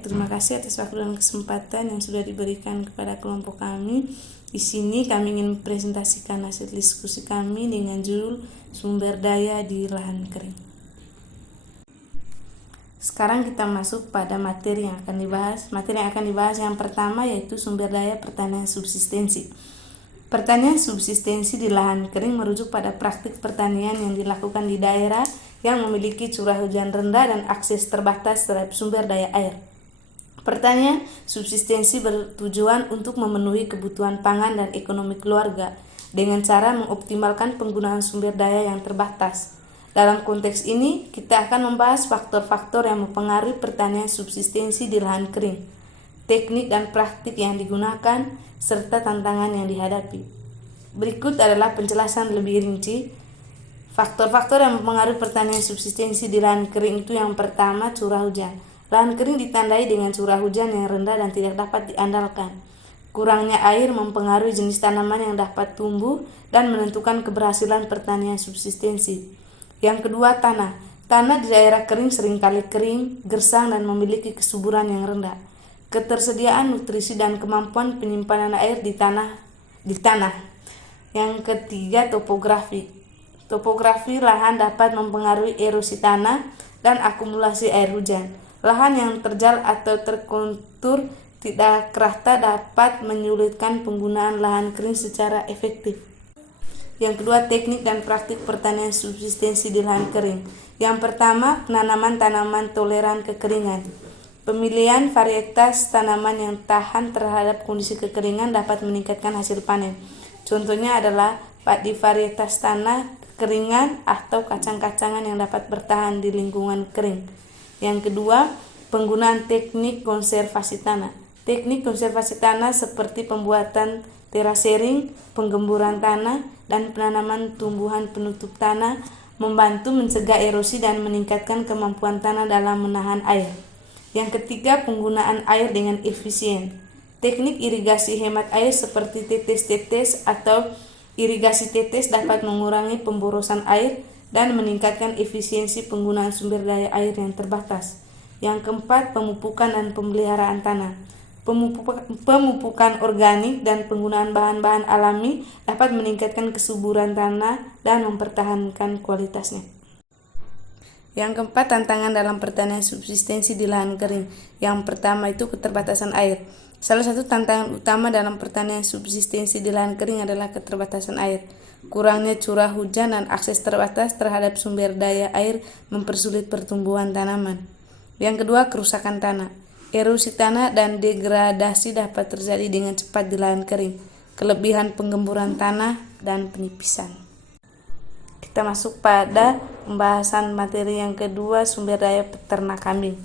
Baik, terima kasih atas waktu dan kesempatan yang sudah diberikan kepada kelompok kami. Di sini kami ingin presentasikan hasil diskusi kami dengan judul sumber daya di lahan kering. Sekarang kita masuk pada materi yang akan dibahas. Materi yang akan dibahas yang pertama yaitu sumber daya pertanian subsistensi. Pertanian subsistensi di lahan kering merujuk pada praktik pertanian yang dilakukan di daerah yang memiliki curah hujan rendah dan akses terbatas terhadap sumber daya air. Pertanian subsistensi bertujuan untuk memenuhi kebutuhan pangan dan ekonomi keluarga dengan cara mengoptimalkan penggunaan sumber daya yang terbatas. Dalam konteks ini, kita akan membahas faktor-faktor yang mempengaruhi pertanian subsistensi di lahan kering, teknik dan praktik yang digunakan, serta tantangan yang dihadapi. Berikut adalah penjelasan lebih rinci. Faktor-faktor yang mempengaruhi pertanian subsistensi di lahan kering itu yang pertama, curah hujan. Lahan kering ditandai dengan curah hujan yang rendah dan tidak dapat diandalkan. Kurangnya air mempengaruhi jenis tanaman yang dapat tumbuh dan menentukan keberhasilan pertanian subsistensi. Yang kedua, tanah. Tanah di daerah kering seringkali kering, gersang, dan memiliki kesuburan yang rendah. Ketersediaan nutrisi dan kemampuan penyimpanan air di tanah. Yang ketiga, topografi. Topografi lahan dapat mempengaruhi erosi tanah dan akumulasi air hujan. Lahan yang terjal atau terkontur tidak rata dapat menyulitkan penggunaan lahan kering secara efektif. Yang kedua, teknik dan praktik pertanian subsistensi di lahan kering. Yang pertama, penanaman tanaman toleran kekeringan. Pemilihan varietas tanaman yang tahan terhadap kondisi kekeringan dapat meningkatkan hasil panen. Contohnya adalah padi varietas tanah keringan atau kacang-kacangan yang dapat bertahan di lingkungan kering. Yang kedua, penggunaan teknik konservasi tanah. Teknik konservasi tanah seperti pembuatan terasering, penggemburan tanah, dan penanaman tumbuhan penutup tanah membantu mencegah erosi dan meningkatkan kemampuan tanah dalam menahan air. Yang ketiga, penggunaan air dengan efisien. Teknik irigasi hemat air seperti tetes-tetes atau irigasi tetes dapat mengurangi pemborosan air dan meningkatkan efisiensi penggunaan sumber daya air yang terbatas. Yang keempat, pemupukan dan pemeliharaan tanah. Pemupukan organik dan penggunaan bahan-bahan alami dapat meningkatkan kesuburan tanah dan mempertahankan kualitasnya. Yang keempat, tantangan dalam pertanian subsistensi di lahan kering. Yang pertama itu keterbatasan air. Salah satu tantangan utama dalam pertanian subsistensi di lahan kering adalah keterbatasan air. Kurangnya curah hujan dan akses terbatas terhadap sumber daya air mempersulit pertumbuhan tanaman. Yang kedua, kerusakan tanah. Erosi tanah dan degradasi dapat terjadi dengan cepat di lahan kering. Kelebihan penggemburan tanah dan penipisan. Kita masuk pada pembahasan materi yang kedua, sumber daya peternak kambing.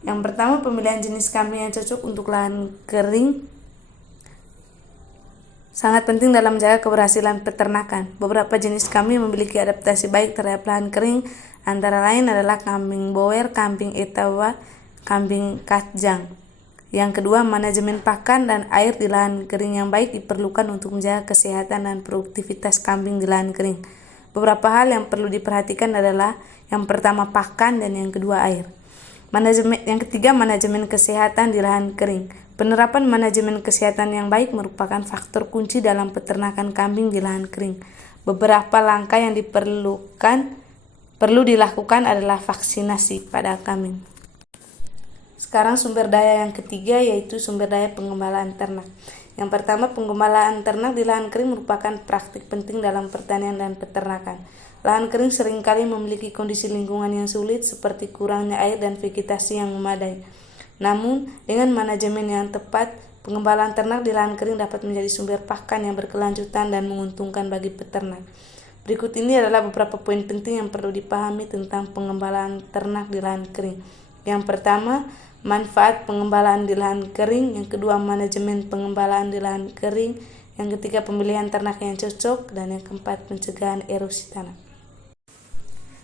Yang pertama, pemilihan jenis kambing yang cocok untuk lahan kering sangat penting dalam menjaga keberhasilan peternakan. Beberapa jenis kambing memiliki adaptasi baik terhadap lahan kering, antara lain adalah kambing boer, kambing etawa, kambing kacang. Yang kedua, manajemen pakan dan air di lahan kering yang baik diperlukan untuk menjaga kesehatan dan produktivitas kambing di lahan kering. Beberapa hal yang perlu diperhatikan adalah yang pertama, pakan, dan yang kedua, air. Yang ketiga, manajemen kesehatan di lahan kering. Penerapan manajemen kesehatan yang baik merupakan faktor kunci dalam peternakan kambing di lahan kering. Beberapa langkah yang perlu dilakukan adalah vaksinasi pada kambing. Sekarang sumber daya yang ketiga yaitu sumber daya pengembalaan ternak. Yang pertama, pengembalaan ternak di lahan kering merupakan praktik penting dalam pertanian dan peternakan. Lahan kering seringkali memiliki kondisi lingkungan yang sulit seperti kurangnya air dan vegetasi yang memadai. Namun, dengan manajemen yang tepat, pengembalaan ternak di lahan kering dapat menjadi sumber pakan yang berkelanjutan dan menguntungkan bagi peternak. Berikut ini adalah beberapa poin penting yang perlu dipahami tentang pengembalaan ternak di lahan kering. Yang pertama, manfaat pengembalaan di lahan kering. Yang kedua, manajemen pengembalaan di lahan kering. Yang ketiga, pemilihan ternak yang cocok. Dan yang keempat, pencegahan erosi tanah.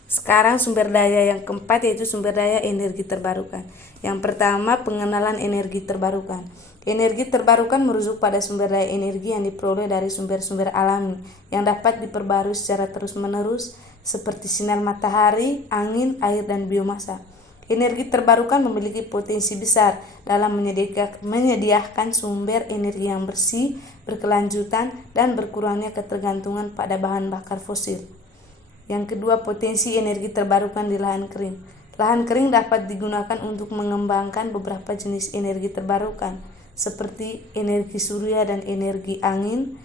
Sekarang sumber daya yang keempat yaitu sumber daya energi terbarukan. Yang pertama, pengenalan energi terbarukan. Energi terbarukan merujuk pada sumber daya energi yang diperoleh dari sumber-sumber alami yang dapat diperbarui secara terus-menerus seperti sinar matahari, angin, air, dan biomasa. Energi terbarukan memiliki potensi besar dalam menyediakan sumber energi yang bersih, berkelanjutan, dan berkurangnya ketergantungan pada bahan bakar fosil. Yang kedua, potensi energi terbarukan di lahan kering. Lahan kering dapat digunakan untuk mengembangkan beberapa jenis energi terbarukan, seperti energi surya dan energi angin.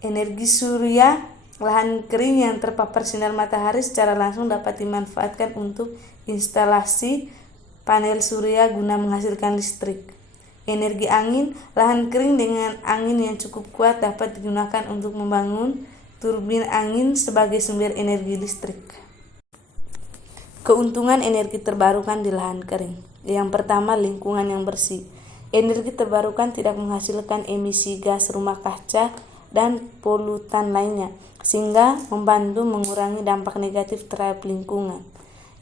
Energi surya, lahan kering yang terpapar sinar matahari secara langsung dapat dimanfaatkan untuk instalasi panel surya guna menghasilkan listrik. Energi angin, lahan kering dengan angin yang cukup kuat dapat digunakan untuk membangun turbin angin sebagai sumber energi listrik. Keuntungan energi terbarukan di lahan kering. Yang pertama, lingkungan yang bersih. Energi terbarukan tidak menghasilkan emisi gas rumah kaca dan polutan lainnya, sehingga membantu mengurangi dampak negatif terhadap lingkungan.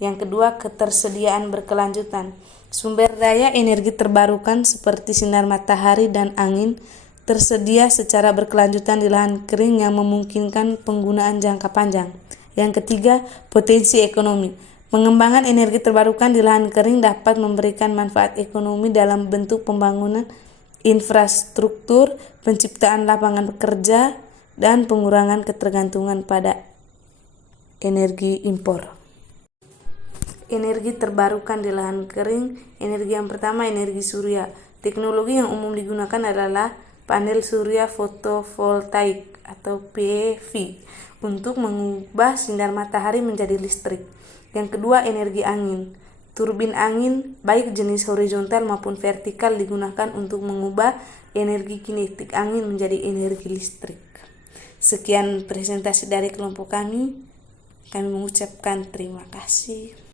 Yang kedua, ketersediaan berkelanjutan. Sumber daya energi terbarukan seperti sinar matahari dan angin tersedia secara berkelanjutan di lahan kering yang memungkinkan penggunaan jangka panjang. Yang ketiga, potensi ekonomi. Pengembangan energi terbarukan di lahan kering dapat memberikan manfaat ekonomi dalam bentuk pembangunan infrastruktur, penciptaan lapangan kerja, dan pengurangan ketergantungan pada energi impor. Energi terbarukan di lahan kering. Energi yang pertama, energi surya. Teknologi yang umum digunakan adalah panel surya fotovoltaik atau PV untuk mengubah sinar matahari menjadi listrik. Yang kedua, energi angin. Turbin angin baik jenis horizontal maupun vertikal digunakan untuk mengubah energi kinetik angin menjadi energi listrik. Sekian presentasi dari kelompok kami. Kami mengucapkan terima kasih.